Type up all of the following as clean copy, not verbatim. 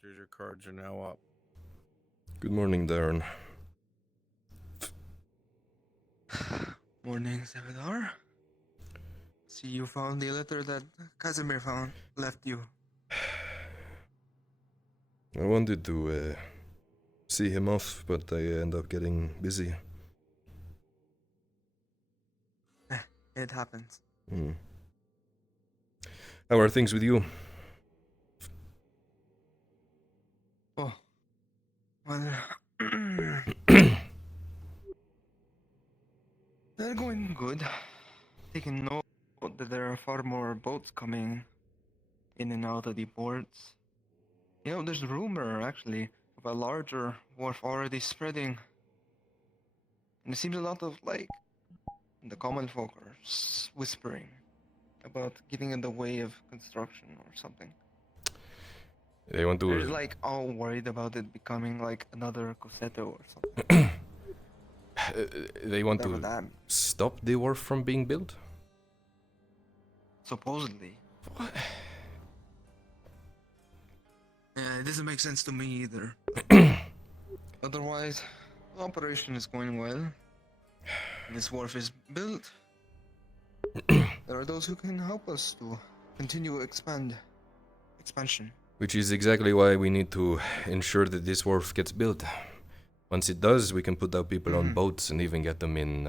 Treasure cards are now up. Good morning, Darren. Morning, Salvador. See, you found the letter that Casimir left you. I wanted to see him off, but I end up getting busy. It happens. How are things with you? Oh, well, they're going good. Taking note that there are far more boats coming in and out of the ports. You know, there's a rumor, actually, of a larger wharf already spreading. And it seems a lot of, the common folk are whispering about getting in the way of construction or something. They want They're, to... all worried about it becoming, another Coseto or something. they want Whatever to that. stop the wharf from being built? Supposedly. What? Yeah, it doesn't make sense to me either. Otherwise, the operation is going well. This wharf is built. There are those who can help us to continue expansion. Which is exactly why we need to ensure that this wharf gets built. Once it does, we can put out people on boats and even get them in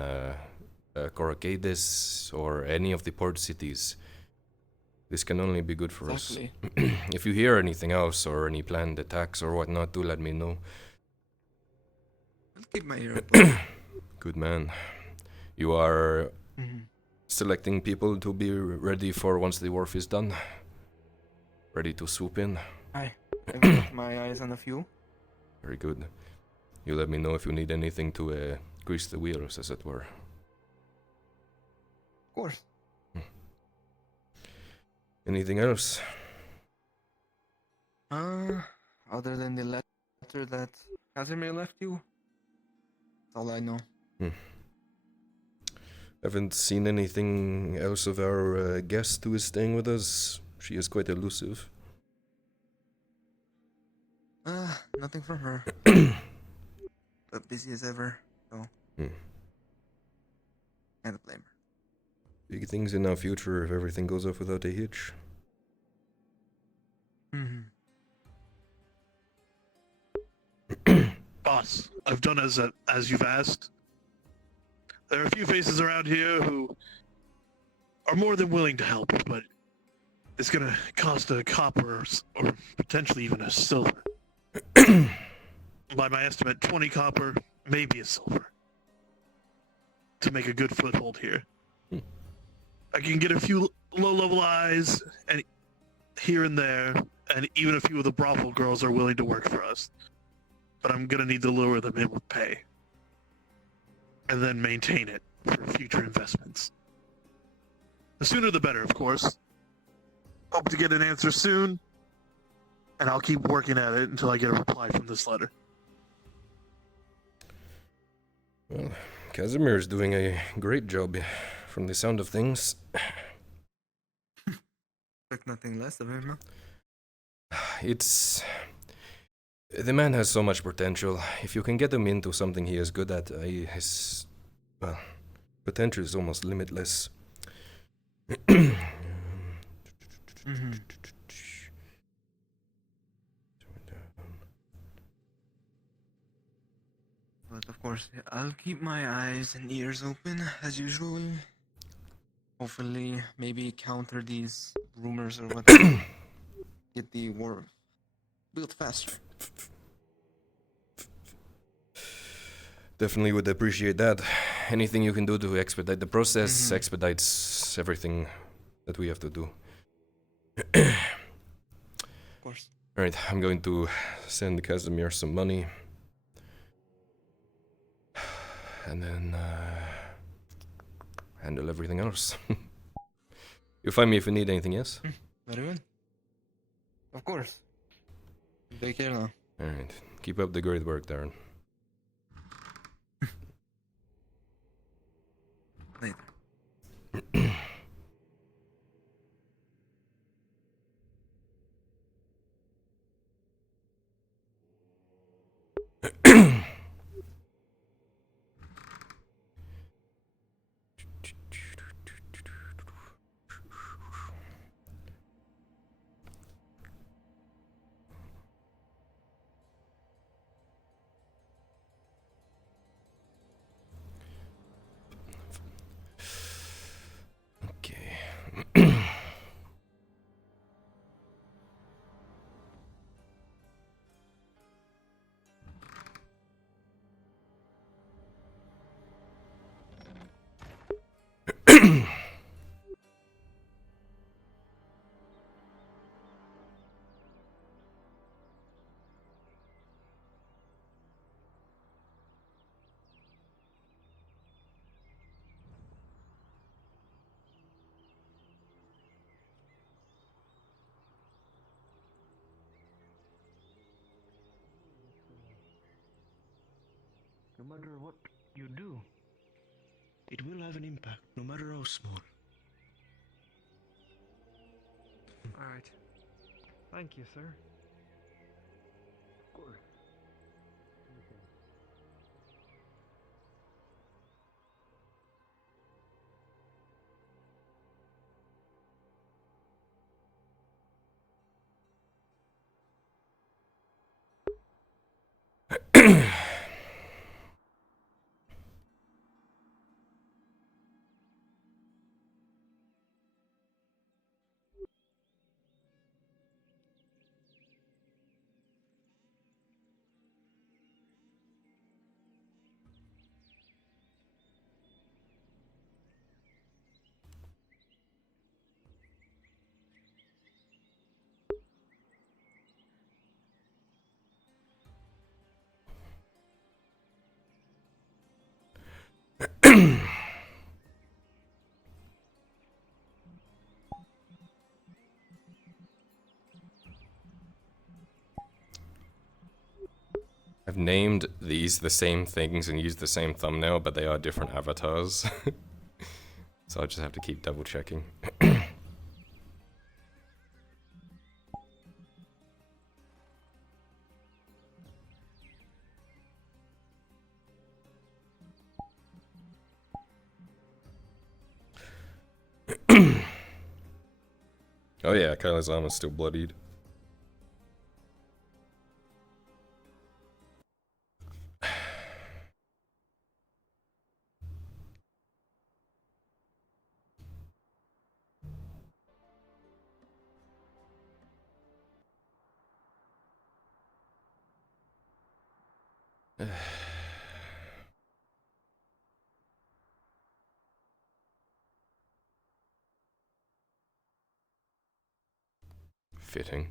Coracades or any of the port cities. This can only be good for us. If you hear anything else or any planned attacks or whatnot, do let me know. I'll keep my ear open. Good man. You are selecting people to be ready for once the wharf is done? Ready to swoop in? I've got my eyes on a few. Very good. You let me know if you need anything to grease the wheels, as it were. Of course. Anything else? Other than the letter that Casimir left you, that's all I know. Haven't seen anything else of our guest who is staying with us. She is quite elusive. Nothing from her. But busy as ever, so. Can't blame her. Big things in our future if everything goes off without a hitch. Boss, I've done as you've asked. There are a few faces around here who are more than willing to help, but it's gonna cost a copper or potentially even a silver. By my estimate, 20 copper, maybe a silver, to make a good foothold here. I can get a few low-level eyes and here and there, and even a few of the brothel girls are willing to work for us. But I'm gonna need to lure them in with pay. And then maintain it for future investments. The sooner the better, of course. Hope to get an answer soon, and I'll keep working at it until I get a reply from this letter. Well, Casimir is doing a great job from the sound of things. Expect nothing less of him, huh? The man has so much potential. If you can get him into something he is good at, his potential is almost limitless. But of course, I'll keep my eyes and ears open as usual. Hopefully, maybe counter these rumors or whatever. Get the war built faster. Definitely would appreciate that. Anything you can do to expedite the process expedites everything that we have to do. Of course. Alright, I'm going to send Casimir some money. And then handle everything else. You'll find me if you need anything, yes? Very good. Of course. Take care now. Alright, keep up the great work, Darren. Later. No matter what you do, It will have an impact, no matter how small. alright. Thank you, sir. Of course. I've named these the same things and used the same thumbnail, but they are different avatars. So I just have to keep double checking. Oh yeah, Kyla's armor's still bloodied. Fitting.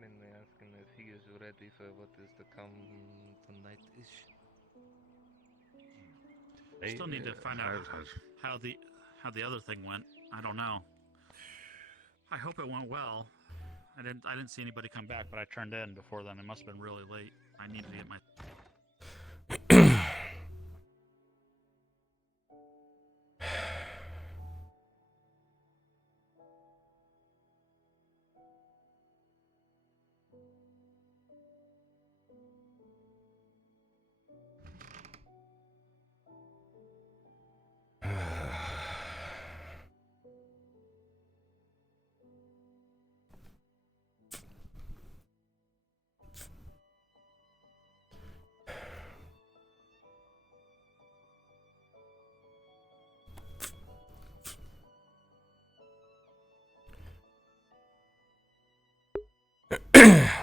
Mainly asking if he is ready for what is to come tonight-ish. Still need to find out how the other thing went. I don't know. I hope it went well. I didn't see anybody come back, but I turned in before then. It must have been really late. I need to get my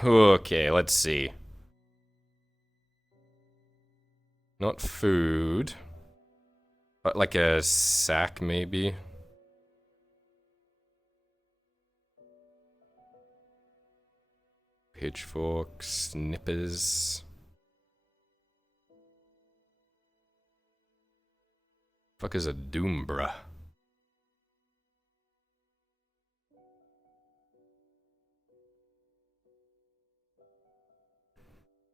Okay, let's see. Not food. But like a sack, maybe. Pitchforks, snippers. Fuck is a doombra?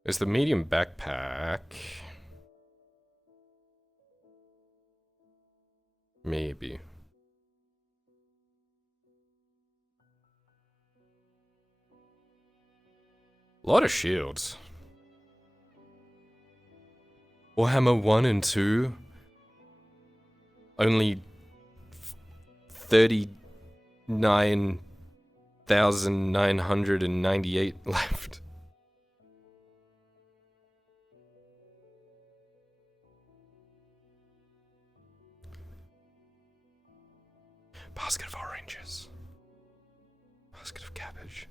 Is the medium backpack? Maybe. A lot of shields. Warhammer 1 and 2. Only 39,998 left. Basket of oranges. Basket of cabbage.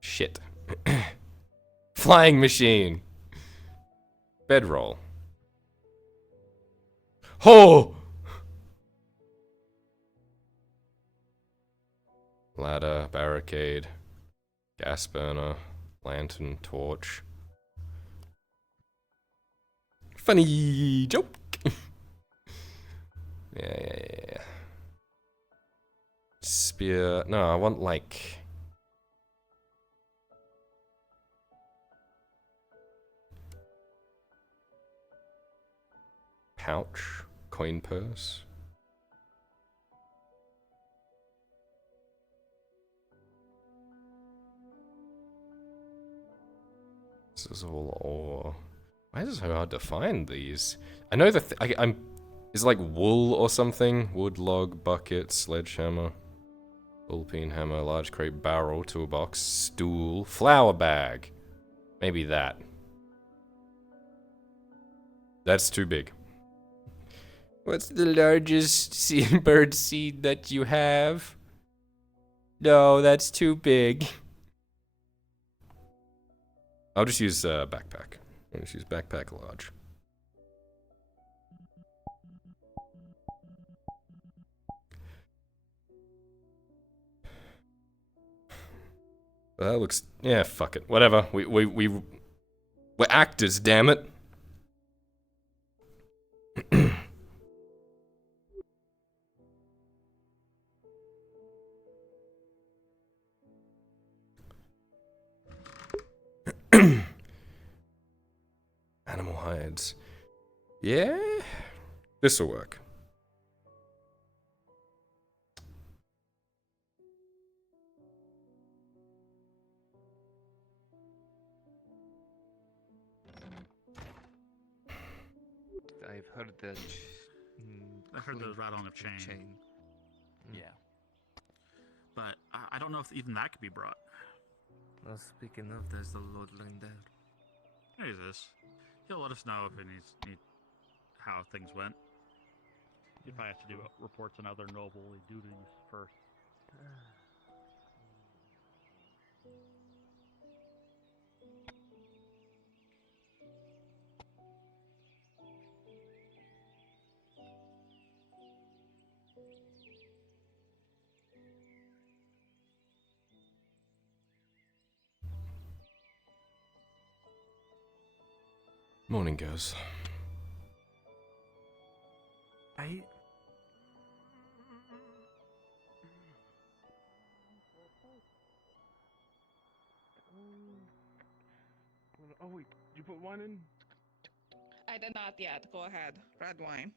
Shit. Flying machine. Bedroll. Oh! Ladder, barricade, gas burner, lantern, torch. Funny joke. Yeah. Spear. No, I want like. Pouch, coin purse. This is all ore. Why is it so hard to find these? I know that I'm. Is it like wool or something? Wood, log, bucket, sledgehammer, bullpen hammer, large crate, barrel, toolbox, stool, flour bag. Maybe that. That's too big. What's the largest bird seed that you have? No, that's too big. I'll just use backpack. I'll just use backpack large. That looks, yeah, fuck it, whatever. We're actors, damn it. Animal hides. Yeah, this'll work. I've heard that. I heard there's rattling of chain. Yeah. But I don't know if even that could be brought. Well, speaking of, there's the Lord line there. There he is. He'll let us know if it needs how things went. You probably have to do reports on other noble duties first. Morning, guys. alright? Oh wait, did you put wine in? I did not yet. Go ahead. Red wine.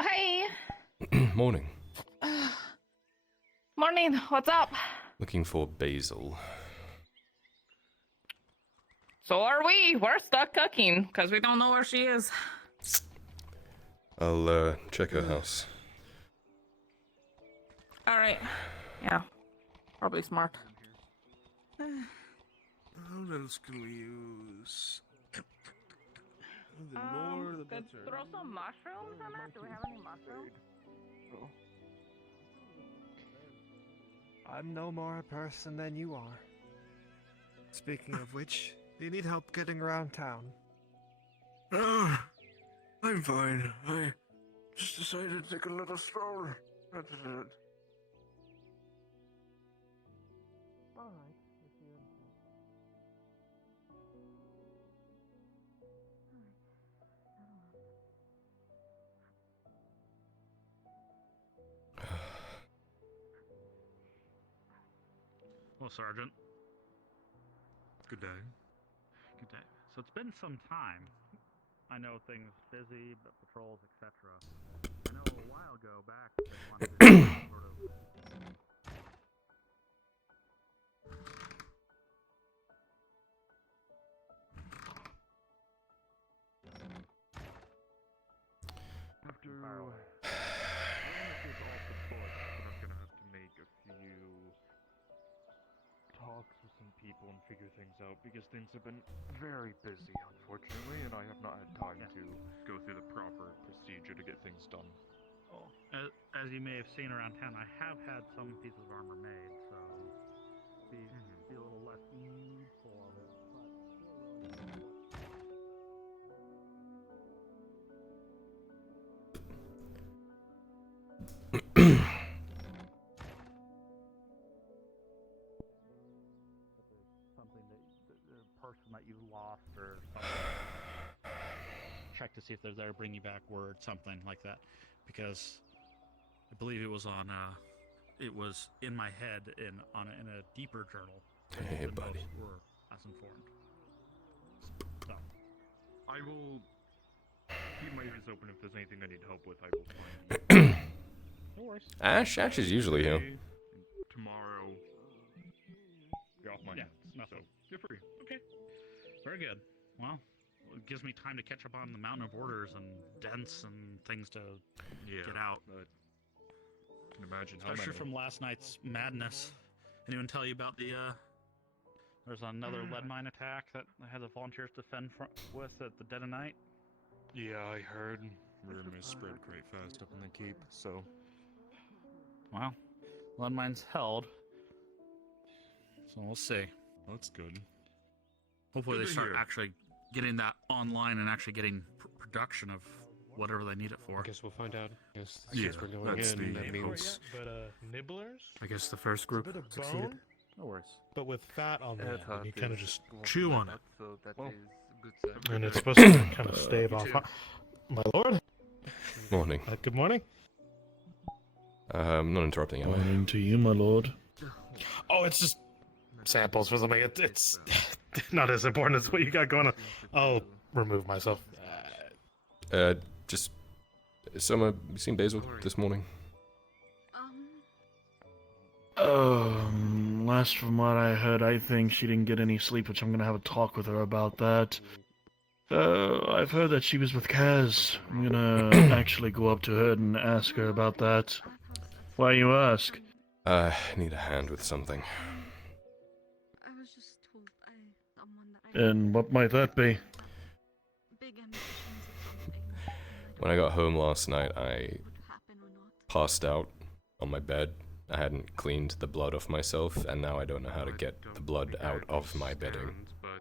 Hey. Morning. Morning. What's up? Looking for Basil. So are we. We're stuck cooking because we don't know where she is. I'll check her house. All right. Yeah. Probably smart. What else can we use? The more, the Could better. throw some mushrooms in it. Do we have any mushrooms? I'm no more a person than you are. Speaking of which, do you need help getting around town? Ah, I'm fine. I just decided to take a little stroll. That's it. Alright. Well, Sergeant. Good day. Good day. So it's been some time. I know things busy, but patrols, etc. I know a while ago back they wanted to do some sort of After I don't know if it's all support, but I'm gonna have to make a few talks with some people and figure things out because things have been very busy, unfortunately, and I have not had time to go through the proper procedure to get things done. Oh. As you may have seen around town, I have had some pieces of armor made, so be a little less needful of it, but still willing to something that the person that you lost or something. Check to see if they're there, bring you back word, something like that, because I believe it was on it was in my head in a deeper journal. Hey, than buddy. most were as informed. So I will keep my ears open if there's anything I need help with. I will find you. no worries. Ash is usually here. Today, tomorrow, you're off my hands. nothing. So you're free. Okay. Very good. Well, it gives me time to catch up on the mountain of orders and dents and things to Yeah. get out. But I can imagine how Especially many. from last night's madness. Anyone tell you about the there's another lead mine attack that I had the volunteers defend with at the dead of night? Yeah, I heard. Rumors spread quite fast up in the keep, so. Well, lead mine's held. So we'll see. That's good. Hopefully Good they to start hear. actually getting that online and actually getting production of whatever they need it for. I guess we'll find out. I guess Yeah, since we're going that's in, the that means But nibblers, I guess the first a group bit of succeeded. bone, No worries. but with fat on the end. And you kind of just chew on it. So that Well, is good sign. and it's supposed to kind of stave you off. too. My lord, Morning. good morning. I'm not interrupting, am I? to you, my lord. Oh, it's just samples for something. It's not as important as what you got going on. I'll remove myself. Just Summer, you seen Basil this morning? Last from what I heard, I think she didn't get any sleep, which I'm gonna have a talk with her about that. I've heard that she was with Kaz. I'm gonna actually go up to her and ask her about that. Why you ask? I need a hand with something. I was just told by someone that I And what might that be? big ambitions of something. When I got home last night, I Would happen or not. passed out on my bed. I hadn't cleaned the blood off myself, and now I don't know how to get the blood out of my bedding. But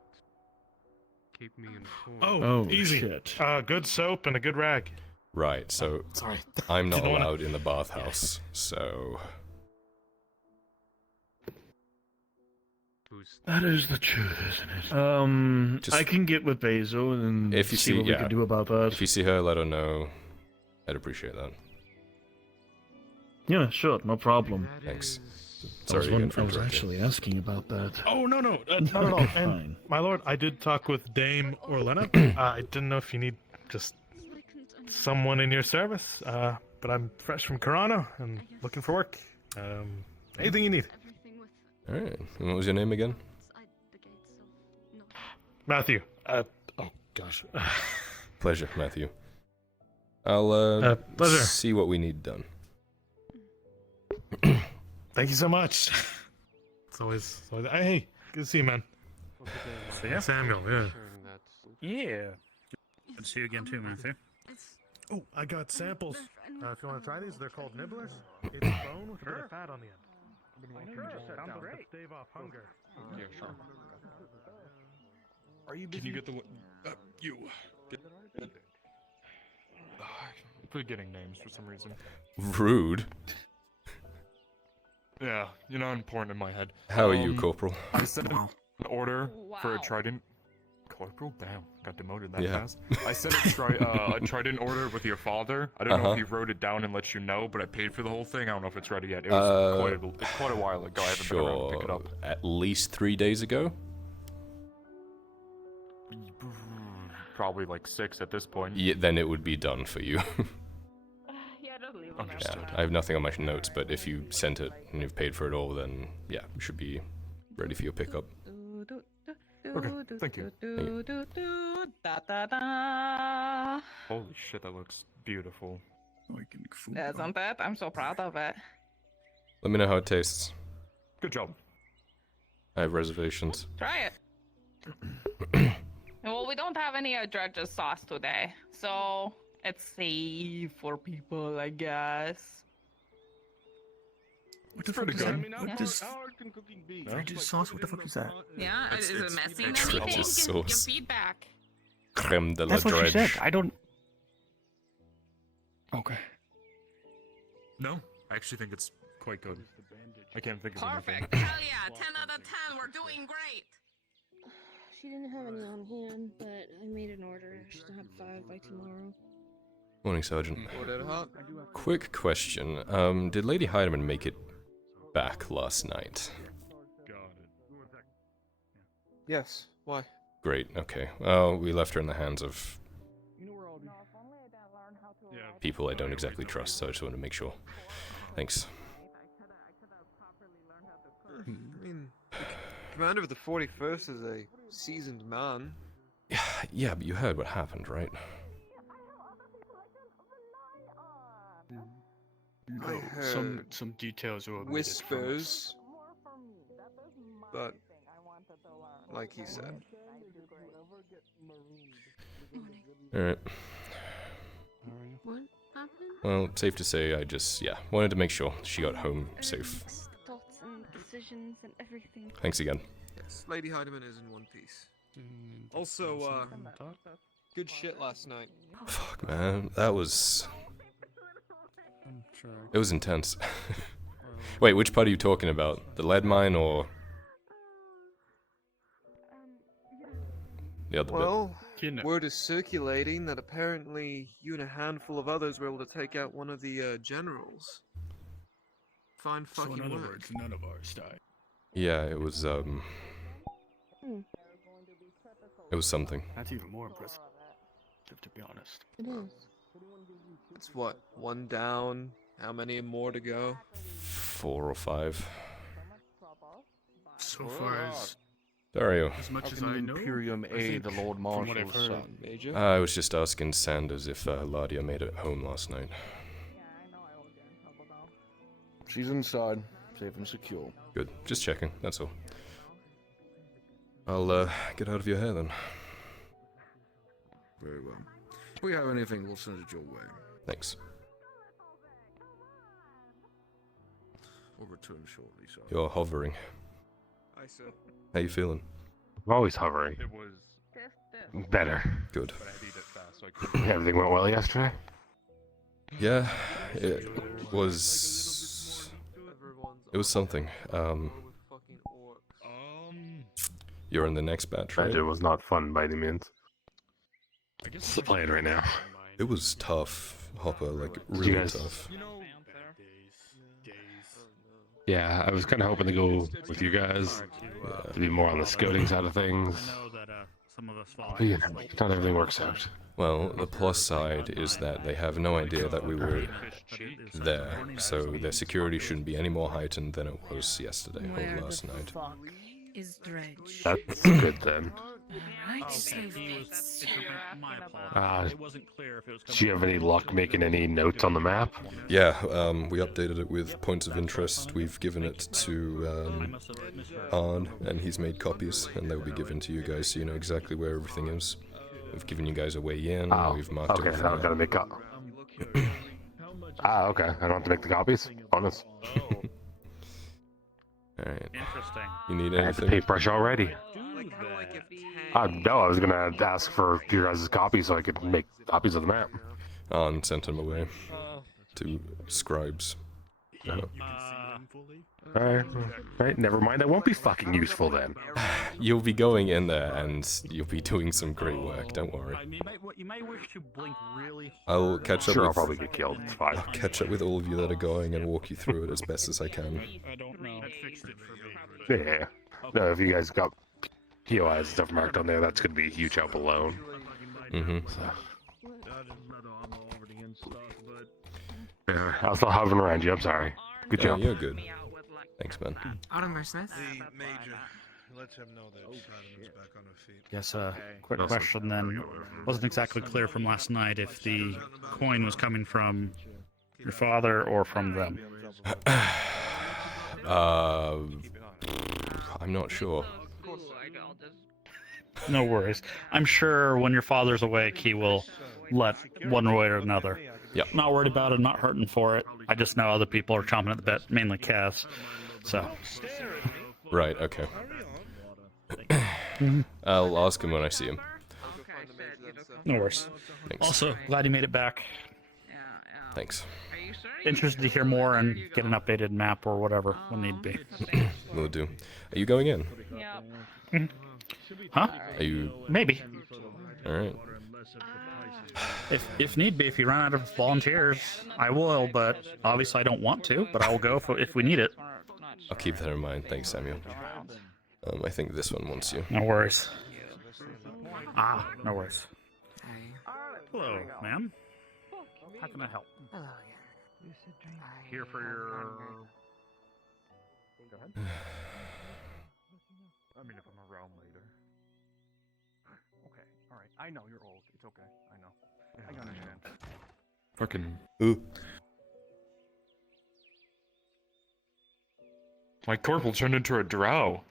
keep me informed. Oh, Oh, easy. shit. Good soap and a good rag. Right, so Sorry. I'm not Didn't wanna- allowed in the bathhouse, so who's. That is the truth, isn't it? Just- I can get with Basil and If you see see- what we yeah. can do about that. If you see her, let her know. I'd appreciate that. Yeah, sure, no problem. Thanks. I Sorry was, again for I was interrupting. actually asking about that. Oh, no, not at all. Fine. And, my lord, I did talk with Dame Orlena. I didn't know if you need just someone in your service, but I'm fresh from Corona and looking for work. Anything you need. Alright, and what was your name again? Matthew. Oh, gosh. Pleasure, Matthew. I'll pleasure. see what we need done. Thank you so much. It's always hey, good to see you, man. Samuel, yeah. Yeah. Good to see you again too, Matthew. Oh, I got samples. If you want to try these, they're called nibblers. It's bone with a bit of fat on the end. Sounds great. Stave off hunger. Yeah, sure. Are you Can you get the you? Get, forgetting names for some reason. Rude. Yeah, you're not important in my head. How are you, Corporal? I sent an order for a trident. Corporal? Damn, got demoted that fast. I sent a trident order with your father. I don't know if he wrote it down and let you know, but I paid for the whole thing. I don't know if it's ready yet. It was quite a while ago. I haven't been around to pick it up. At least 3 days ago? Probably like 6 at this point. Yeah, then it would be done for you. Yeah, just leave them Understood. I have nothing on my notes, but if you sent it and you've paid for it all, then yeah, it should be ready for your pickup. Okay, thank you. Da, da, da. Holy shit, that looks beautiful. Isn't it? I'm so proud of it. Let me know how it tastes. Good job. I have reservations. Try it. Well, we don't have any judge's sauce today, so it's safe for people, I guess. What the fuck is that? What does French's sauce? What the fuck is that? Yeah, is it messy and it's everything? French's Give sauce. feedback. Creme de la That's what she dredge. said. I don't. Okay. No, I actually think it's quite good. I can't think of anything. Perfect. Hell yeah. 10 out of 10. We're doing great. She didn't have any on hand, but I made an order. She'll have 5 by tomorrow. Morning, Sergeant. Ordered hot. Quick question. Did Lady Heidemann make it back last night? Yes. Why? Great, okay. Well, we left her in the hands of people I don't exactly trust, so I just wanted to make sure. Thanks. I mean, the commander of the 41st is a seasoned man. Yeah, but you heard what happened, right? I heard some details were omitted from us. whispers, but like he said. Alright. What happened? Well, safe to say I just, wanted to make sure she got home safe. Thoughts and decisions and everything. Thanks again. Yes, Lady Heidemann is in one piece. Also, good shit last night. Fuck, man. That was... It was intense. Wait, which part are you talking about? The lead mine or... The other Well, word is circulating that apparently you and a handful of others were able to take out one of the generals. Fine fucking So in other work. words, none of ours died. bit? Yeah, it was, It was something. That's even more impressive, to be honest. It is. It's what, 1 down? How many more to go? 4 or 5. So far as Dario. much as How I can know, Imperium I aid think the Lord from what I've Marshal's heard, son? Major? I was just asking Sanders if Ladia made it home last night. She's inside, safe and secure. Good. Just checking, that's all. I'll get out of your hair then. Very well. If we have anything, we'll send it your way. Thanks. We'll return shortly, sir. You're hovering. Hi, sir. How you feeling? I'm always hovering. It was, Better. Good. but I had to eat it fast, so I couldn't. Everything went well yesterday? Yeah, it was... It was something. You're in the next batch, right? It was not fun by any means. It's the plan right now. It was tough, Hopper, like Did really you guys- tough. Yeah, I was kind of hoping to go with you guys to be more on the scouting side of things. But yeah, not everything works out. Well, the plus side is that they have no idea that we were there, so their security shouldn't be any more heightened than it was yesterday or last night. Is Dredge? That's good then. Alright, so Do you have any luck making any notes on the map? Yeah, we updated it with points of interest. We've given it to Arn, and he's made copies, and they'll be given to you guys so you know exactly where everything is. We've given you guys a way in, we've marked Okay, everything I've got to make up. Okay, I don't have to make the copies. Bonus. Alright. Interesting. You need I had the anything? paintbrush already. No, I was gonna ask for your guys' copies so I could make copies of the map. Arn sent him away to scribes. Alright, never mind. That won't be fucking useful then. You'll be going in there and you'll be doing some great work, don't worry. You may wish to blink really I'll catch up Sure, with... I'll probably get killed. It's fine. I'll catch up with all of you that are going and walk you through it as best as I can. I don't know. That fixed it for me. Yeah. No, if you guys got POIs and stuff marked on there, that's gonna be a huge help alone. Mm-hmm. Yeah, I was still hovering around you. I'm sorry. Good job. You're good. Thanks, man. Artemis Smith? The Major. Let him know that Artemis back on her feet. Yes, quick question then. Wasn't exactly clear from last night if the coin was coming from your father or from them. I'm not sure. No worries. I'm sure when your father's awake, he will let one way or another. Yep. Not worried about it, not hurting for it. I just know other people are chomping at the bit, mainly Cass. So. Right, okay. I'll ask him when I see him. No worries. Thanks. Also, glad you made it back. Thanks. Interested to hear more and get an updated map or whatever when need be. Will do. Are you going in? Huh? Are you... Maybe. Alright. If need be, if you run out of volunteers, I will, but obviously I don't want to, but I will go if we need it. I'll keep that in mind. Thanks, Samuel. I think this one wants you. No worries. No worries. Hello, ma'am. How can I help? Hello Here for your... Go ahead. I mean, if I'm around later. Okay, alright. I know you're old. It's okay. I know. I understand. Fucking. Ooh. My corporal turned into a drow.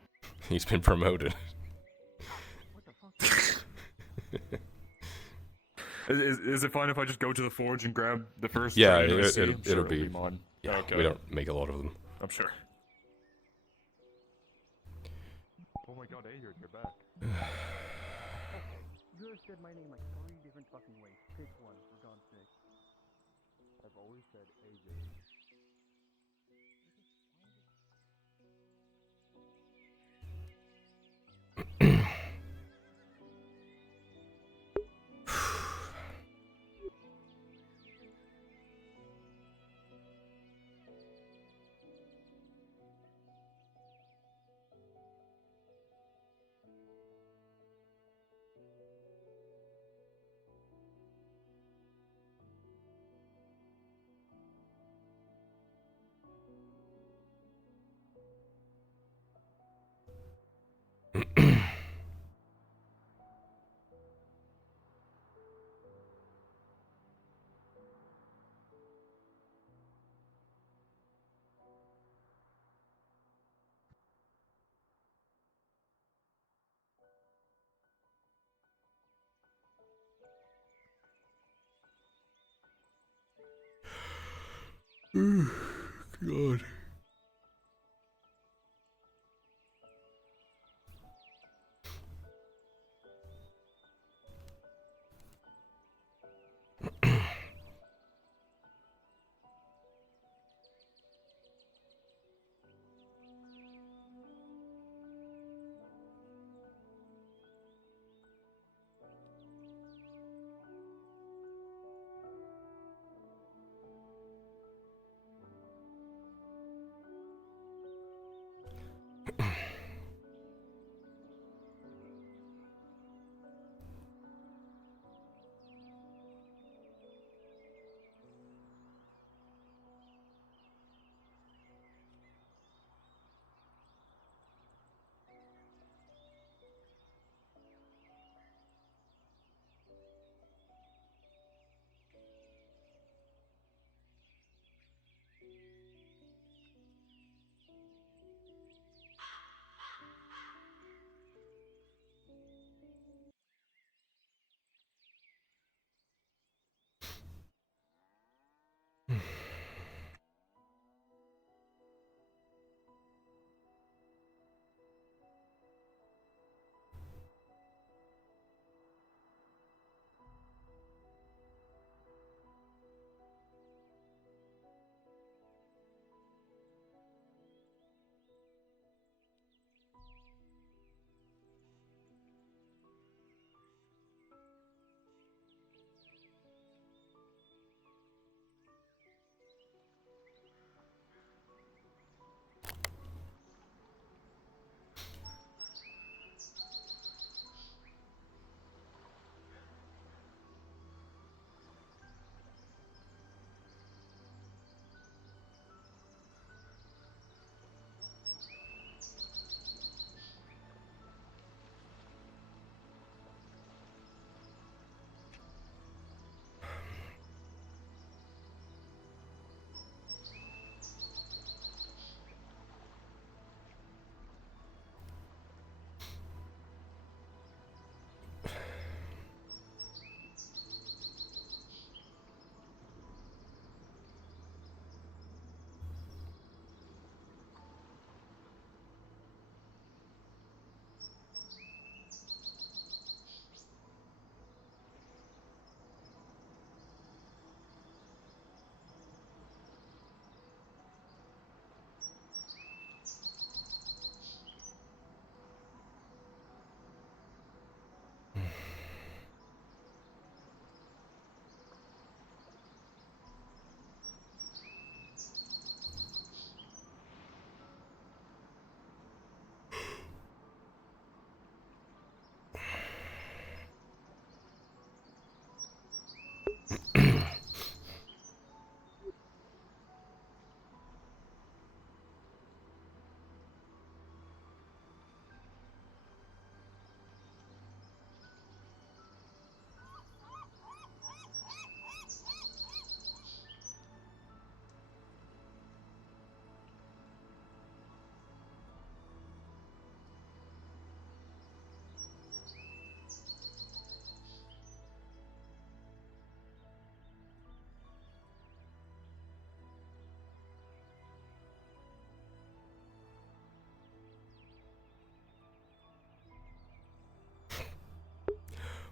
He's been promoted. Is it fine if I just go to the forge and grab the first? Yeah, train we see? it'll Sure, be... mine. Yeah, Okay. we don't make a lot of them. I'm sure. Oh my god, Ayer, you're back. You have said my name like 3 different fucking ways. Pick one, for God's sake. I've always said AJ. God.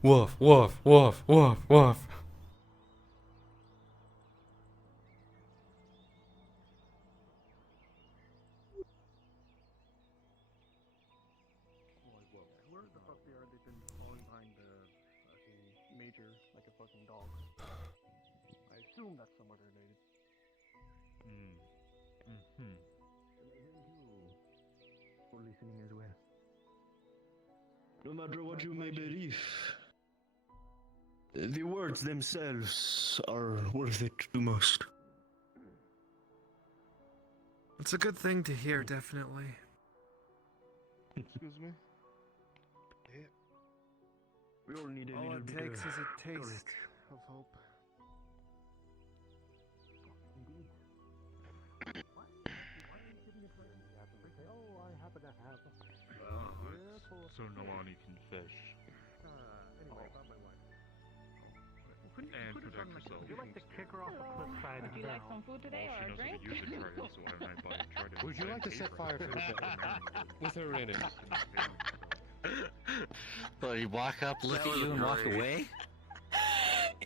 Woof, woof, woof, woof, woof. Where the fuck are they been falling behind the fucking major like a fucking dog? I assume that's somewhat related. For listening as well. No matter what you may believe, the words themselves are worth it the most. It's a good thing to hear, definitely. Excuse me? We all need a All little it bit takes of is a courage. taste of hope. Oh, I happen to have. So Nalani can fish. Anyway, about my wife. And protect herself. Would you like to kick her off the cliffside? Would you like some food today She or a knows drink? how to use a trial, so why don't I buy a trident? Would you like to set fire to the bed with her in it? Well, you walk up, look at you, and walk away?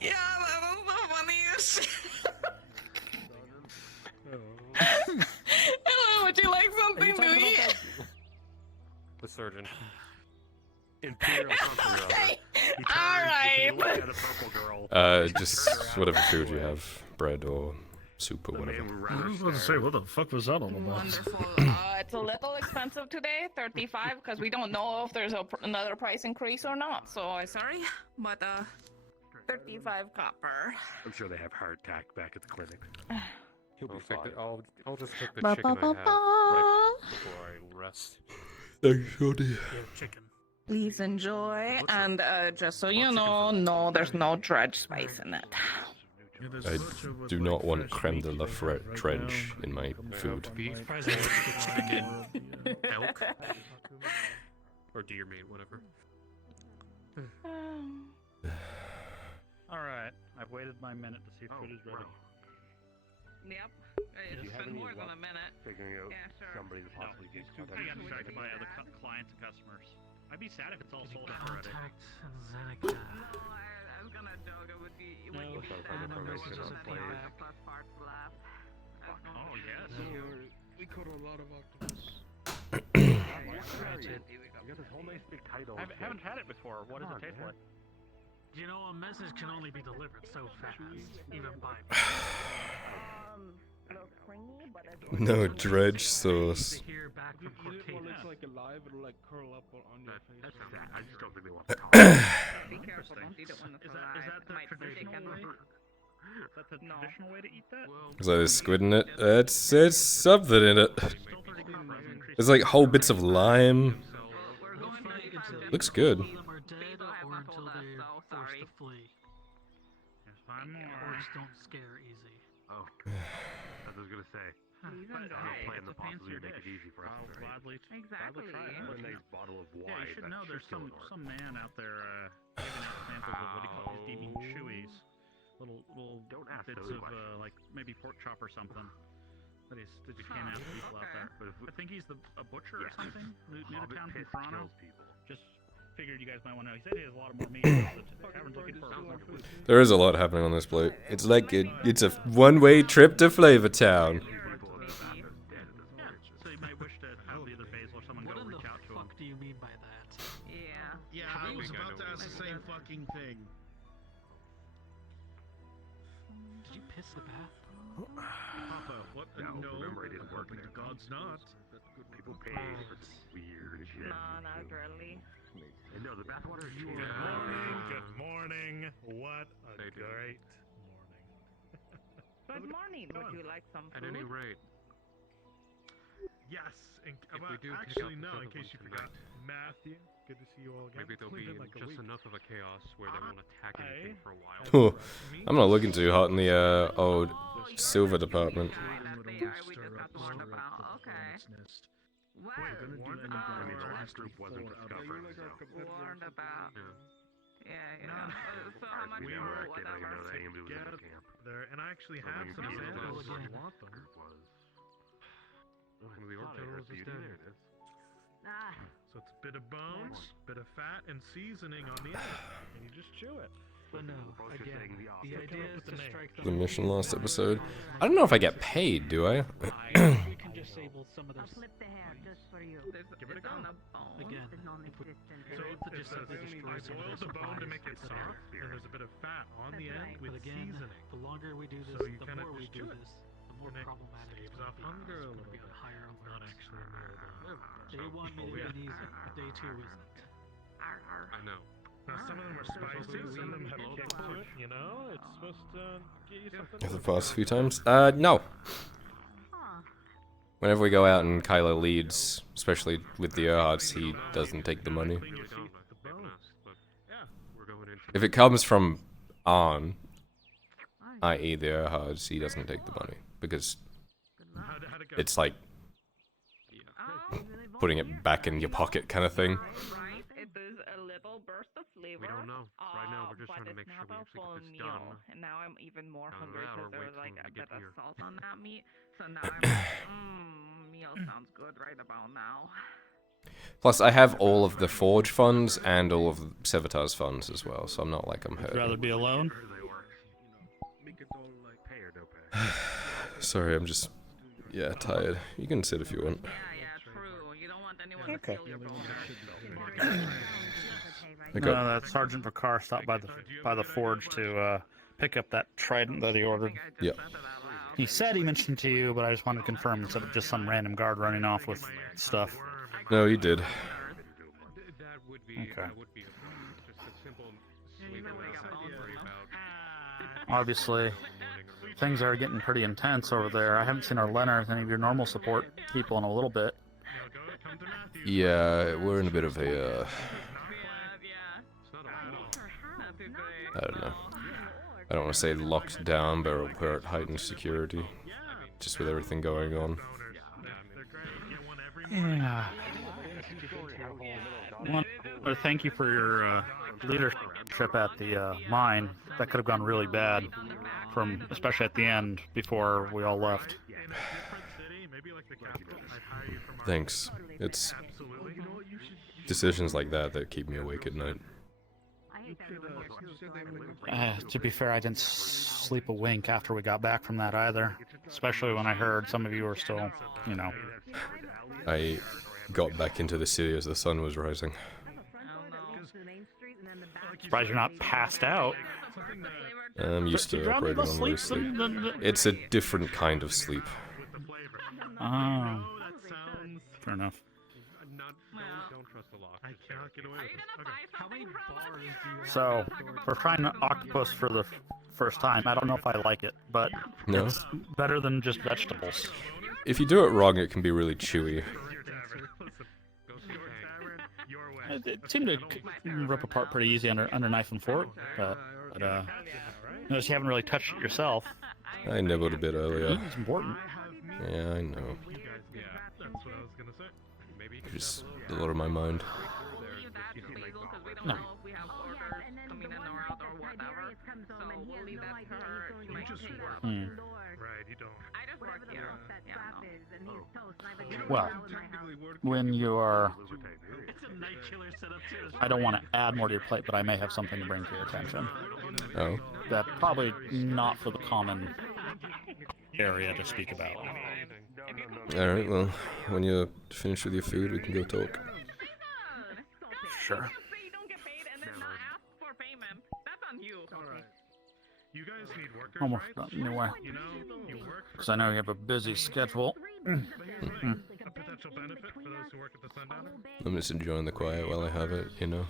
Yeah, that was the funniest. Hello, would you like something to eat? The surgeon. Imperial something or other. He turns, Alright. he looks at a purple girl. Just whatever food you have. Bread or soup or whatever. I was about to say, what the fuck was that all about? Wonderful. It's a little expensive today, 35, because we don't know if there's another price increase or not. So sorry, but 35 copper. I'm sure they have hardtack back at the clinic. He'll be fine. I'll just take the chicken I have right before I rest. Thanks, Shorty. Yeah, chicken. Please enjoy, and just so you know, no, there's no dredge spice in it. I do not want creme de la dredge in my food. Beef, Chicken. elk, or deer meat, whatever. Alright, I've waited my minute to see if food is ready. Yep, Do you it's have been any more than luck a minute. Figuring out Yeah, sure. somebody to possibly get I got distracted by other clients and customers. I'd be sad if it's all sold out already. Oh, I was gonna joke it would be when you hit that, there was the plus parts left. Oh, yes. We caught a lot of octopus. You got this whole nice big title. I haven't had it before. What does it taste like? You know, a message can only be delivered so fast, even by. No dredge sauce. Hear back from When it's like alive, it'll like curl up on your face. That's sad. I just don't think they want to talk. Be careful, don't eat it when it's alive. Is that the Might traditional stick way? in. Is that the traditional way to eat that? Is that a squid in it? It's something in it. There's like whole bits of lime. Looks good. Some are dead or until they're forced to flee. Orcs don't scare easy. Oh, I was gonna say. Please I enjoy. don't plan It's to a possibly fancier make it dish. easy for us. I'll gladly Exactly. try it. A nice bottle of wine. Yeah, you should that know there's kill an orc. some man out there giving out samples of what he calls steaming chewies. Little Don't ask bits those of questions. like maybe pork chop or something. That you can't ask people out there. But if I think he's a butcher or Yeah. something. New to Hobbit town from piss Toronto. kills people. Just figured you guys might want to know. He said he has a lot of more meat. The tavern's looking for more food. There is a lot happening on this plate. It's like it's a one-way trip to Flavor Town. So you might wish to have either Basil or someone go reach out to him. What do you mean by that? Yeah. Yeah, I was about to ask the same fucking thing. Did you piss the bath? Papa, what? No, No, remember it didn't work the there. God's not. People pay for weird shit. No, not really. And no, the bathwater is cheap. Good morning. What a They do. great Good morning. Would you like some At food? any rate, Yes. If we do take Actually, out the no. In southern case you one forgot, tonight, Matthew. Good to see you all again. maybe there'll It's be been like a just week. enough of a chaos where they won't attack anything for a while. Huh. I'm not looking too hot in the old silver department. We just got warned about. Okay. What? I mean, the last group wasn't discovered, so. Warned about. Yeah. Yeah. So how much We more? were kidding, I know Whatever. that AIM was in the camp. There, and I actually have When some you get samples those if you want them. was. One of the orc Thought I heard turtles is beauty. dead. There it is. So it's a bit of bones, bit of fat, and seasoning on the end, and you just chew it. But no, again, the idea is to strike The mission last episode. I don't know if I get paid, do I? We can disable some of this. Flip the hair just for you. Give it a go. Again, So it says you boil the bone to make it soft, and there's a bit of fat on the end with But again, seasoning. the longer we do this, So you the kinda more we just do chew it. this, the more And it problematic it's saves going off to be. hunger a It's going to little be on bit. higher alerts. Not actually near the liver. Day one made it easy. Day two isn't. I know. Now some of them are spicy, some of them have kick to it, you know? It's supposed to get you something. Have the past few times? No. Whenever we go out and Kylo leads, especially with the Erhards, he doesn't take the money. If it comes from Arn, i.e. the Erhards, he doesn't take the money. Because it's like putting it back in your pocket kind of thing. It is a little burst of flavor. We don't know. Right now, we're just but trying to it's make sure not we a actually full get this meal. done. And now I'm even more Either hungry that or because there wait was till like we a get bit of here. salt on that meat. So now I'm like, meal sounds good right about now. Plus, I have all of the Forge funds and all of Sevatar's funds as well, so I'm not like I'm hurting. Rather be alone? Sorry, I'm just, tired. You can sit if you want. Okay. Okay. No, that Sergeant Vicar stopped by the forge to pick up that trident that he ordered. Yeah. He said he mentioned to you, but I just wanted to confirm instead of just some random guard running off with stuff. No, he did. Okay. Obviously, things are getting pretty intense over there. I haven't seen our Leonard, any of your normal support people, in a little bit. Yeah, we're in a bit of a, I don't know. I don't want to say locked down, but we're at heightened security. Just with everything going on. Yeah. Well, thank you for your leadership at the mine. That could have gone really bad, especially at the end before we all left. Thanks. It's decisions like that that keep me awake at night. To be fair, I didn't sleep a wink after we got back from that either. Especially when I heard some of you were still, I got back into the city as the sun was rising. Surprised you're not passed out. I'm used to operating on low sleep. It's a different kind of sleep. Oh. Fair enough. So, we're trying octopus for the first time. I don't know if I like it, but No? it's better than just vegetables. If you do it wrong, it can be really chewy. It seemed to rip apart pretty easy under knife and fork, but notice you haven't really touched it yourself. I nibbled a bit earlier. It's important. Yeah, I know. Just a lot of my mind. No. Well, when you are... I don't want to add more to your plate, but I may have something to bring to your attention. Oh? That probably not for the common area to speak about. Alright, well, when you're finished with your food, we can go talk. Sure. You guys need workers, Almost right? done anyway. You know, you work Because I know you have a busy schedule. a potential benefit for those who work at the Sundowner. I'm just enjoying the quiet while I have it, you know?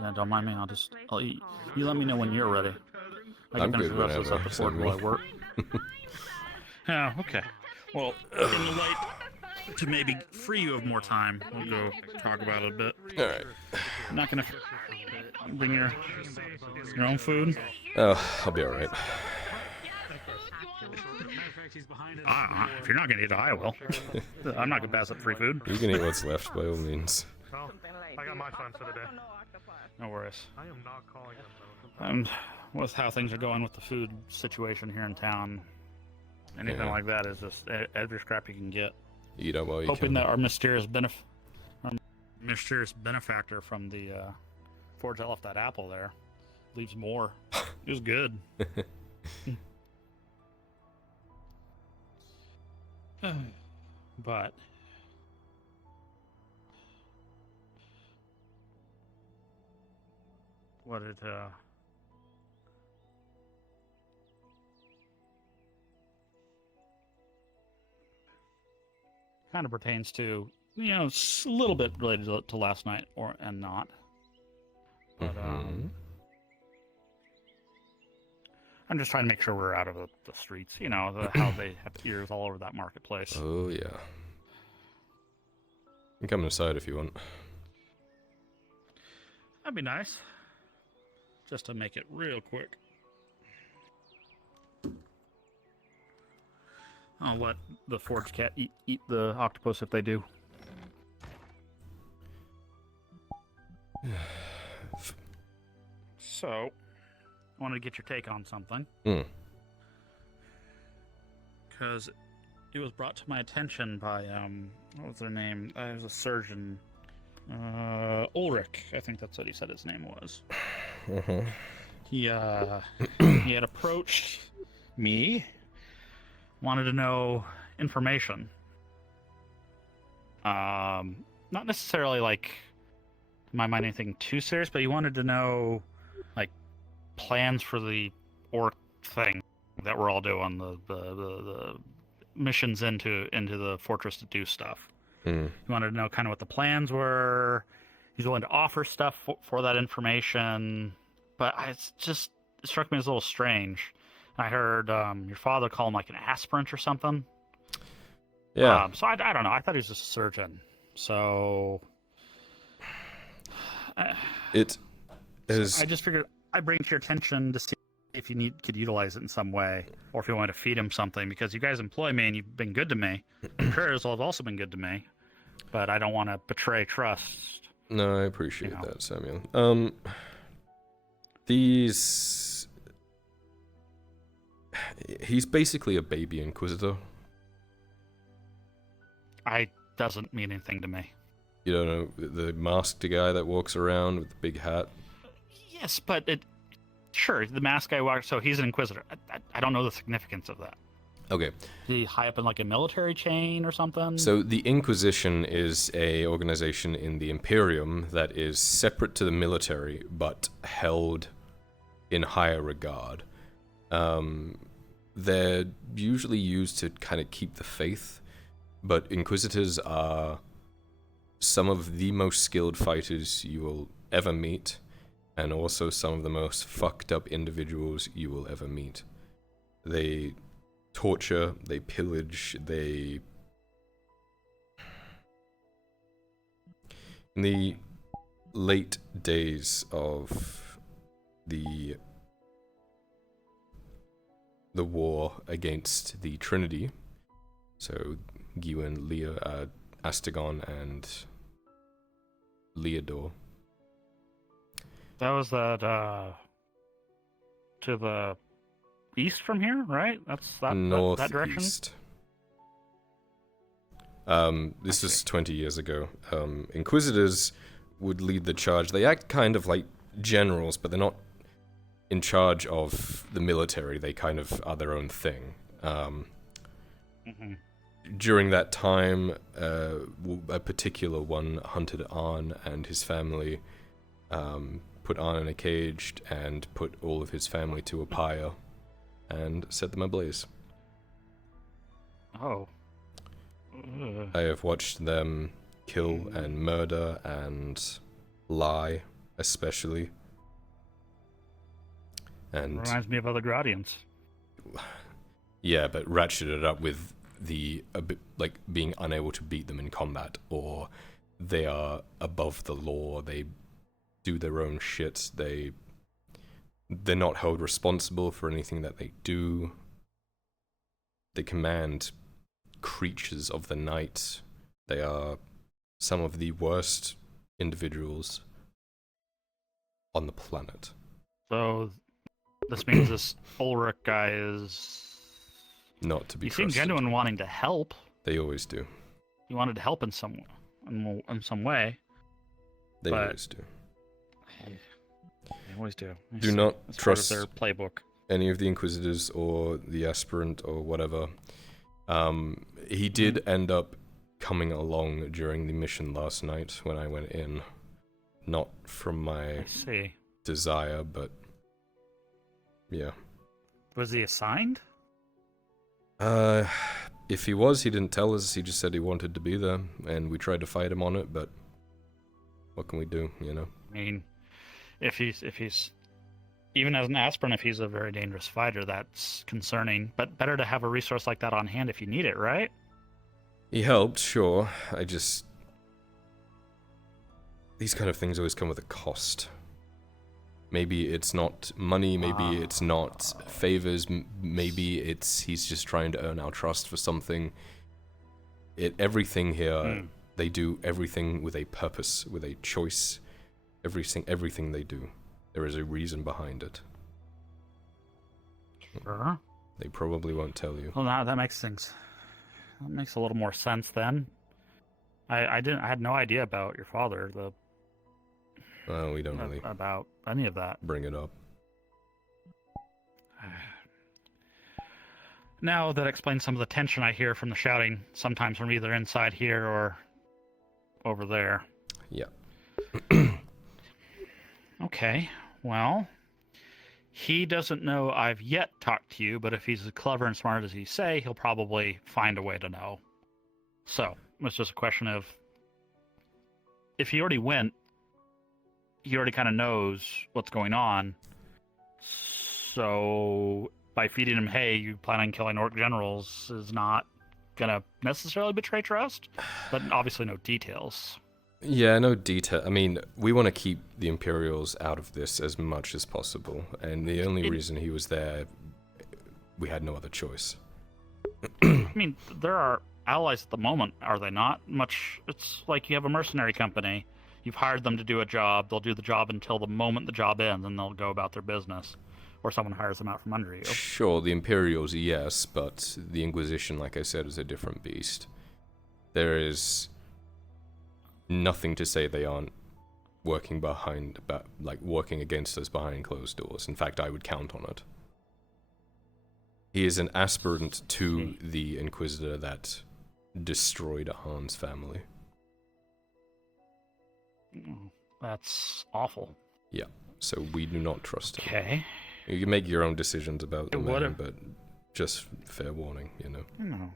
Yeah, don't mind me. I'll eat. You let me know when you're ready. I I'm can finish good the rest of this whenever, episode while I work. Yeah, okay. Well, in the light to maybe free you of more time, we'll go talk about it a bit. Alright. I'm not gonna bring your own food? Oh, I'll be alright. If you're not gonna eat it, I will. I'm not gonna pass up free food. You can eat what's left, by all means. Well, I got my fun for the day. No worries. I am not calling them though. With how things are going with the food situation here in town, anything Yeah. like that is just every scrap you can get. Eat up while you Hoping can. that our mysterious benefactor from the forge that left that apple there leaves more. It was good. But what it kind of pertains to, you know, it's a little bit related to last night and not. But I'm just trying to make sure we're out of the streets, you know, how they have ears all over that marketplace. Oh, yeah. You can come inside if you want. That'd be nice. Just to make it real quick. I'll let the forge cat eat the octopus if they do. So, I wanted to get your take on something. Because it was brought to my attention by, what was their name? It was a surgeon. Ulrich, I think that's what he said his name was. He had approached me, wanted to know information. Not necessarily like, in my mind, anything too serious, but he wanted to know, like, plans for the orc thing that we're all doing, the missions into the fortress to do stuff. He wanted to know kind of what the plans were. He's willing to offer stuff for that information, but it struck me as a little strange. I heard your father call him like an aspirant or something. Yeah. So I don't know. I thought he was just a surgeon. So it is. I just figured I'd bring it to your attention to see if you could utilize it in some way, or if you want to feed him something, because you guys employ me and you've been good to me. Prayers have also been good to me, but I don't want to betray trust. No, I appreciate that, Samuel. He's basically a baby Inquisitor. Doesn't mean anything to me. You don't know the masked guy that walks around with the big hat? Yes, but sure, the masked guy walks, so he's an Inquisitor. I don't know the significance of that. Okay. Is he high up in like a military chain or something? So the Inquisition is a organization in the Imperium that is separate to the military, but held in higher regard. They're usually used to kind of keep the faith, but Inquisitors are some of the most skilled fighters you will ever meet, and also some of the most fucked up individuals you will ever meet. They torture, they pillage, in the late days of the war against the Trinity, so Gwyn, Astegon, and Leodor. That was that to the east from here, right? That's that direction. Northeast. This was 20 years ago. Inquisitors would lead the charge. They act kind of like generals, but they're not in charge of the military. They kind of are their own thing. During that time, a particular one hunted Arn and his family, put Arn in a cage and put all of his family to a pyre and set them ablaze. Oh. I have watched them kill and murder and lie, especially. And reminds me of other Gradians. Yeah, but ratcheted up with like being unable to beat them in combat, or they are above the law. They do their own shit. They're not held responsible for anything that they do. They command creatures of the night. They are some of the worst individuals on the planet. So this means this Ulrich guy is not to be trusted. He seemed genuine wanting to help. They always do. wanted to help in some way. They but always do. They always do. Do not It's trust part of their playbook. any of the Inquisitors or the aspirant or whatever. He did end up coming along during the mission last night when I went in. Not from my desire, but yeah. Was he assigned? If he was, he didn't tell us. He just said he wanted to be there, and we tried to fight him on it, but what can we do, you know? I mean, if he's even as an aspirant, if he's a very dangerous fighter, that's concerning. But better to have a resource like that on hand if you need it, right? He helped, sure. These kind of things always come with a cost. Maybe it's not money, maybe it's not favors, maybe he's just trying to earn our trust for something. Everything here, they do everything with a purpose, with a choice. Everything they do. There is a reason behind it. Sure. They probably won't tell you. Well, now that makes a little more sense then. I had no idea about your father, Well, we don't really about any of that. Bring it up. Now that explains some of the tension I hear from the shouting, sometimes from either inside here or over there. Yeah. Okay, well, he doesn't know I've yet talked to you, but if he's as clever and smart as he say, he'll probably find a way to know. So, it's just a question of, if he already went, he already kind of knows what's going on. So, by feeding him, hey, you plan on killing Orc generals, is not going to necessarily betray trust, but obviously no details. Yeah, no detail. I mean, we want to keep the Imperials out of this as much as possible, and the only reason he was there, we had no other choice. I mean, there are allies at the moment, are they not? It's like you have a mercenary company. You've hired them to do a job. They'll do the job until the moment the job ends, and they'll go about their business. Or someone hires them out from under you. Sure, the Imperials, yes, but the Inquisition, like I said, is a different beast. There is nothing to say they aren't working working against us behind closed doors. In fact, I would count on it. He is an aspirant to the Inquisitor that destroyed Ahan's family. That's awful. Yeah, so we do not trust him. Okay. You can make your own decisions about the man, but just fair warning, you know. No.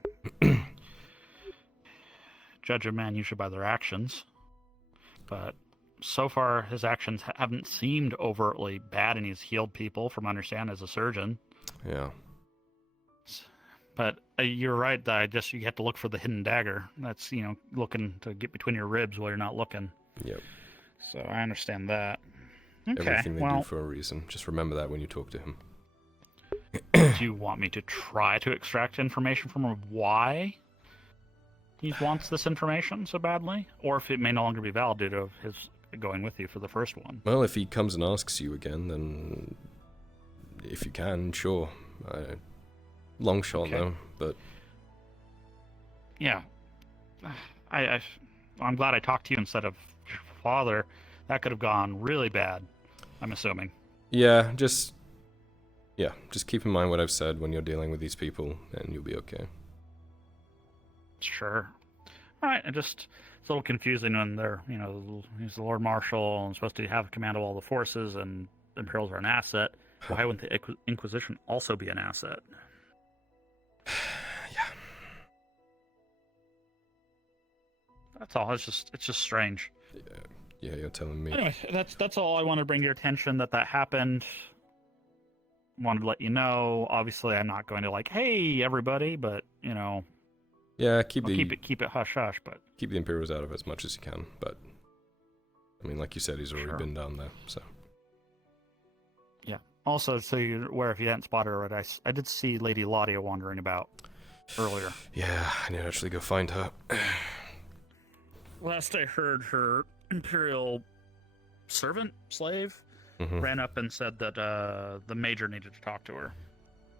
Judge a man usually by their actions, but so far his actions haven't seemed overtly bad, and he's healed people, from what I understand, as a surgeon. Yeah. But you're right that you have to look for the hidden dagger. That's, looking to get between your ribs while you're not looking. Yep. So I understand that. Okay, Everything they do for a reason. Just remember that when you talk to him. Do you want me to try to extract information from him why he wants this information so badly? Or if it may no longer be valid due to his going with you for the first one? Well, if he comes and asks you again, then if you can, sure. Long shot, though, but... Yeah. I'm glad I talked to you instead of your father. That could have gone really bad, I'm assuming. Yeah, just keep in mind what I've said when you're dealing with these people, and you'll be okay. Sure. Alright, it's a little confusing when they're, he's the Lord Marshal and supposed to have command of all the forces, and the Imperials are an asset. Why wouldn't the Inquisition also be an asset? Yeah. That's all. It's just strange. Yeah, you're telling me. Anyway, that's all I wanted to bring to your attention, that happened. Wanted to let you know. Obviously, I'm not going to hey everybody, but Yeah, keep it hush hush, but keep the Imperials out of it as much as you can. But I mean, like you said, he's already been down there, so. Yeah. Also, so you're aware, if you hadn't spotted her already, I did see Lady Laudia wandering about earlier. Yeah, I need to actually go find her. Last I heard, her Imperial slave, ran up and said that the Major needed to talk to her.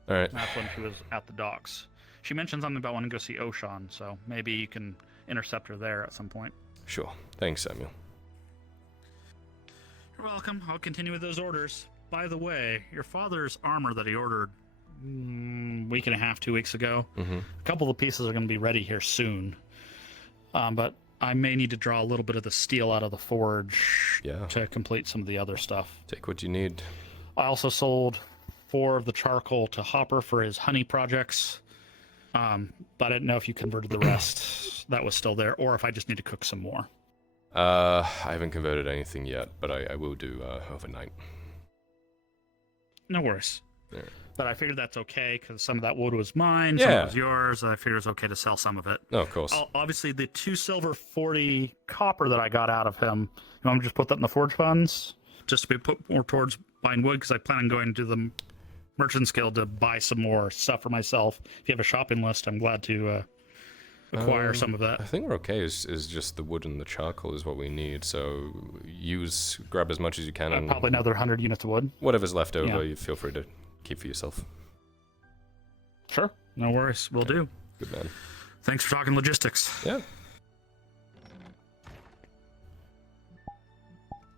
Alright. That's when she was at the docks. She mentioned something about wanting to go see Oshan, so maybe you can interceptor there at some point. Sure. Thanks, Samuel. You're welcome. I'll continue with those orders. By the way, your father's armor that he ordered week and a half, 2 weeks ago, a couple of the pieces are going to be ready here soon. But I may need to draw a little bit of the steel out of the forge to complete some of the other stuff. Take what you need. I also sold 4 of the charcoal to Hopper for his honey projects. But I didn't know if you converted the rest that was still there, or if I just need to cook some more. I haven't converted anything yet, but I will do overnight. No worries. Yeah. But I figured that's okay, because some of that wood was mine, some of it was yours. I figured it's okay to sell some of it. No, of course. Obviously, the 2 silver, 40 copper that I got out of him, you want me to just put that in the forge funds? Just to be put more towards buying wood, because I plan on going to the Merchant's Guild to buy some more stuff for myself. If you have a shopping list, I'm glad to acquire some of that. I think we're okay. Is just the wood and the charcoal is what we need. So grab as much as you can. And probably another 100 units of wood. Whatever's left over, you feel free to keep for yourself. Sure. No worries. We'll do. Good man. Thanks for talking logistics. Yeah.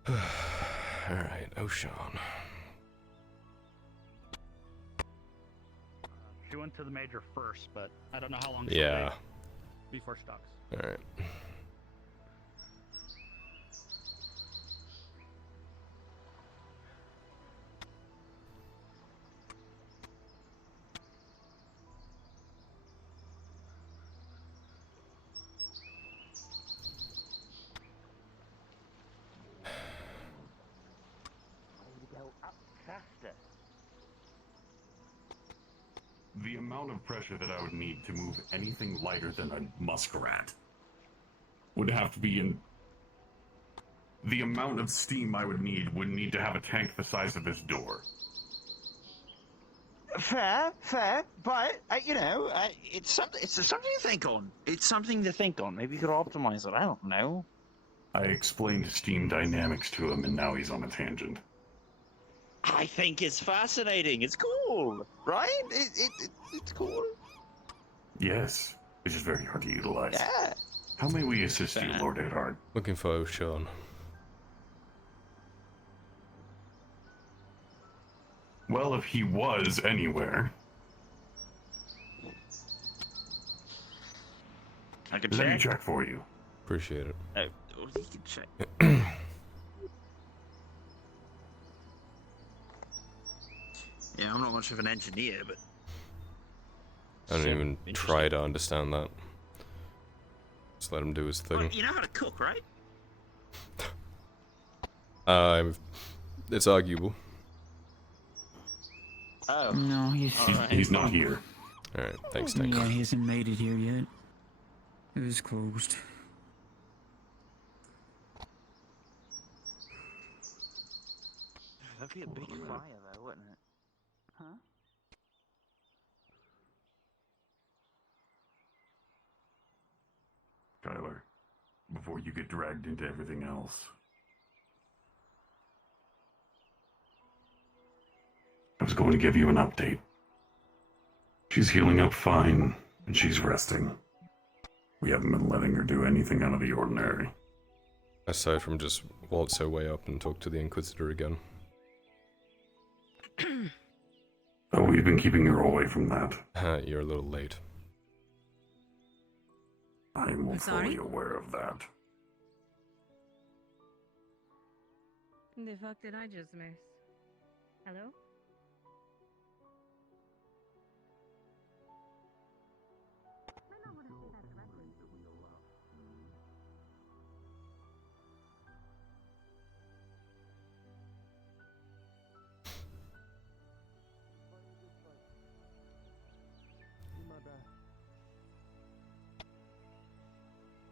All right, Ocean. She went to the major first, but I don't know how long. Yeah. Before she talks. All right. The amount of pressure that I would need to move anything lighter than a muskrat would have to be in... The amount of steam I would need to have a tank the size of this door. Fair, but it's something to think on. It's something to think on. Maybe you could optimize it. I don't know. I explained steam dynamics to him, and now he's on a tangent. I think it's fascinating. It's cool, right? It's cool. Yes, it's just very hard to utilize. Yeah. How may we assist you, Lord Edhard? Looking for Ocean. Well, if he was anywhere... I can Let me check for you. Appreciate it. Oh, you can check. Yeah, I'm not much of an engineer, but... I don't even try to understand that. Just let him do his thing. Well, you know how to cook, right? It's arguable. Oh. No, he's not here. Alright, thanks, Tank. Yeah, he hasn't made it here yet. It was closed. That'd be a big fire, though, wouldn't it? Huh? Tyler, before you get dragged into everything else. I was going to give you an update. She's healing up fine, and she's resting. We haven't been letting her do anything out of the ordinary. Aside from just waltz her way up and talk to the Inquisitor again. Oh, we've been keeping her away from that. You're a little late. I'm fully aware of that. The fuck did I just miss? Hello?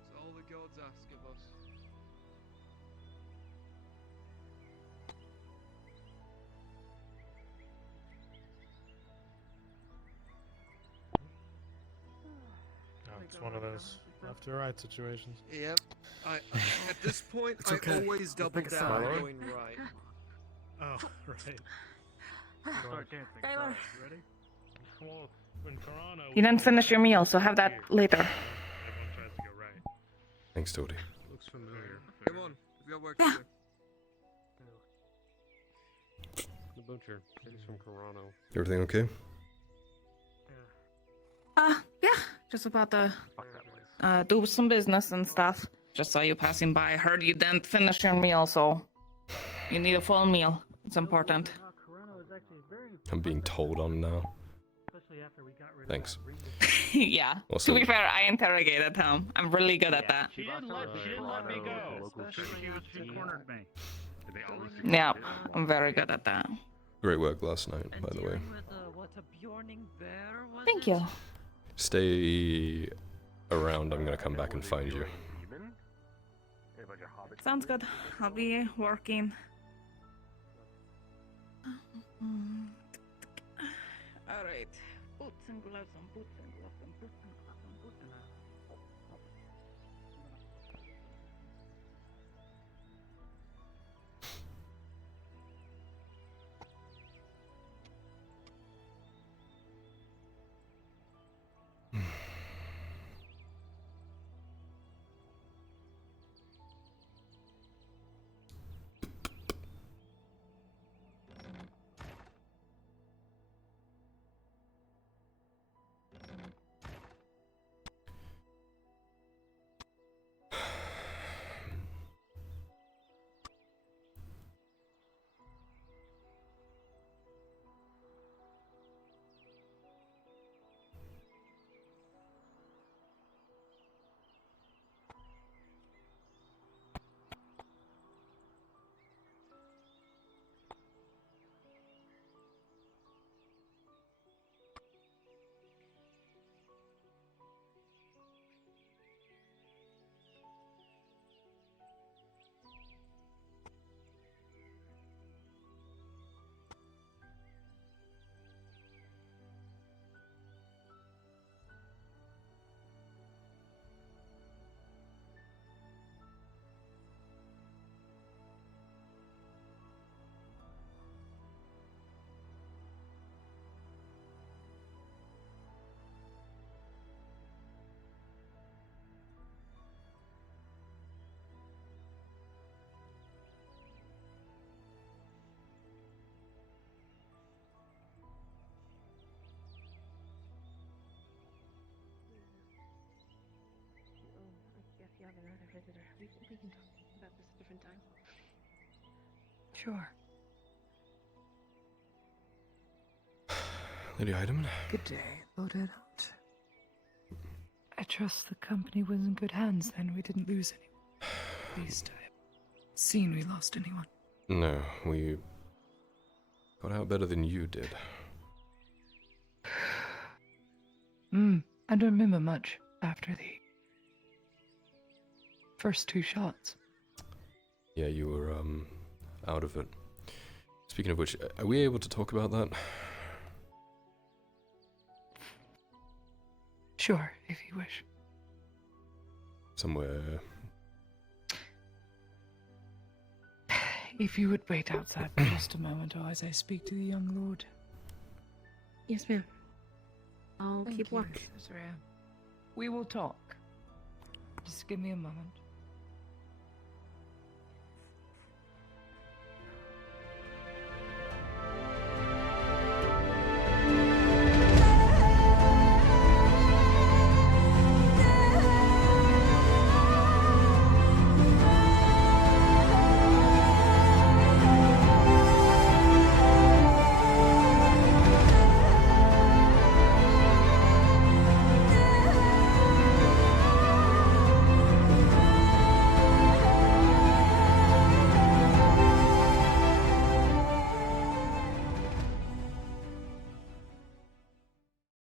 It's all the gods ask of us. Oh, it's one of those left to right situations. Yep. At this point, It's okay. I always We'll double pick a down side. on going right. Oh, right. Start dancing. Taylor. Ready? Well, when Toronto... You didn't finish your meal, so have that later. Everyone tries to go right. Thanks, Tody. Looks familiar. Come on, we've got work to do. The butcher. He's from Corano. Everything okay? Yeah, just about to do some business and stuff. Just saw you passing by. Heard you didn't finish your meal, so you need a full meal. It's important. I'm being told on now. Thanks. Yeah. Awesome. To be fair, I interrogated him. I'm really good at that. She didn't let me go. She cornered me. Yeah, I'm very good at that. Great work last night, by the way. Thank you. Stay around. I'm gonna come back and find you. Sounds good. I'll be working. All right. Boots and gloves and boots and gloves and boots and gloves and boots and gloves. If you have another visitor, we can talk about this a different time. Sure. Lady Heidemann? Good day, Lord Edholt. I trust the company was in good hands then. We didn't lose anyone. At least I haven't seen we lost anyone. No, we got out better than you did. I don't remember much after the first 2 shots. Yeah, you were, out of it. Speaking of which, are we able to talk about that? Sure, if you wish. Somewhere. If you would wait outside for just a moment or as I speak to the young lord. Yes, ma'am. I'll Thank keep you, watch. Caesarea. We will talk. Just give me a moment.